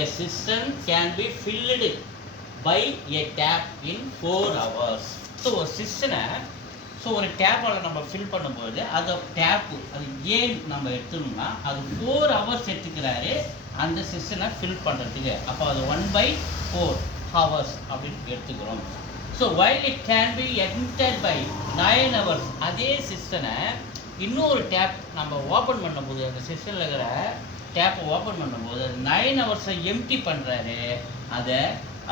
a cistern can be filled by a tap in 4 hours. So ஒரு சிஸ்டனை ஒரு டேப்பால் நம்ம fill பண்ணும்போது அதை டேப்பு அது ஏன் நம்ம எடுத்துக்கணும்னா அது 4 hours எடுத்துக்கிறாரு அந்த சிஸ்டனை ஃபில் பண்ணுறதுக்கு. அப்போ அது 1/4 hours அப்படின்னு எடுத்துக்கிறோம். So while it can be entered by 9 hours, அதே சிஸ்டனை இன்னொரு டேப் நம்ம ஓப்பன் பண்ணும்போது அந்த சிஸ்டனில் இருக்கிற டேப்பை ஓப்பன் பண்ணும்போது அது 9 hours எம்டி பண்ணுறாரு அதை.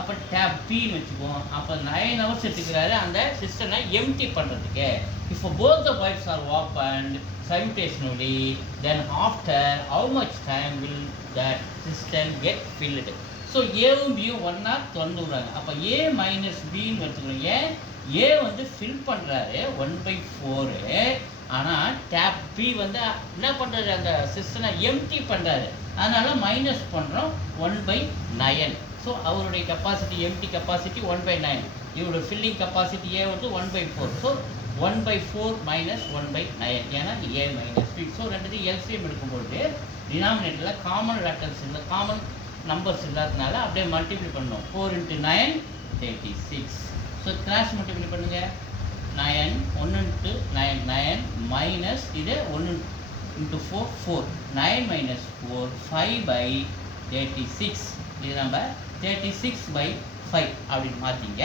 அப்போ டேப் பின்னு வச்சுக்குவோம். அப்போ 9 hours எடுத்துக்கிறாரு அந்த சிஸ்டனை எம்டி பண்ணுறதுக்கு. இப்போ both the pipes are opened simultaneously, then after how much time will that cistern get filled? So ஏவும் பியும் ஒன்றா திறந்து விடுறாங்க. அப்போ ஏ மைனஸ் பின்னு எடுத்துக்கணும். ஏன் ஏ வந்து ஃபில் பண்ணுறாரு 1/4, ஆனால் டேப் பி வந்து என்ன பண்ணுறாரு அந்த சிஸ்டனை எம்டி பண்ணுறாரு, அதனால் மைனஸ் பண்ணுறோம் 1/9. ஸோ அவருடைய கெப்பாசிட்டி எம்டி கெப்பாசிட்டி 1/9, இவருடைய ஃபில்லிங் கெப்பாசிட்டி ஏ வந்து 1/4. ஸோ 1/4 மைனஸ் 1/9, ஏன்னா ஏ மைனஸ் பி. ஸோ ரெண்டுத்தையும் எல்சிஎம் எடுக்கும்போது டினாமினேட்டரில் காமன் லெட்டர்ஸ் இல்லை, காமன் நம்பர்ஸ் இல்லாததுனால அப்படியே மல்டிப்ளை பண்ணோம். 4 × 9 36. ஸோ கிராஸ் மல்டிப்ளை பண்ணுங்கள். 9 1 × 9 9 மைனஸ் இது 1 × 4 4, 9 மைனஸ் 4 5/36. இது நம்ம 36/5 அப்படின்னு மாற்றிங்க.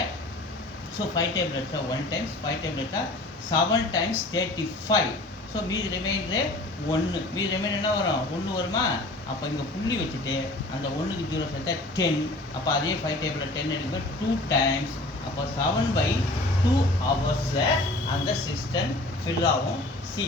ஸோ 5 டைம் எடுத்தா 1 டைம்ஸ், 5 டைம் எடுத்தா 7 டைம்ஸ் 35. ஸோ மீதி ரிமைண்டரு 1, மீதி ரிமைண்டர் என்ன வரும் 1 வருமா. அப்போ இங்கே புள்ளி வச்சுட்டு அந்த 1க்கு 0 சேர்த்தா 10. அப்போ அதே 5 டேபிளில் 10 எடுக்கும்போது 2 டைம்ஸ். அப்போ 7/2 hours அந்த சிஸ்டம் ஃபில் ஆகும். சி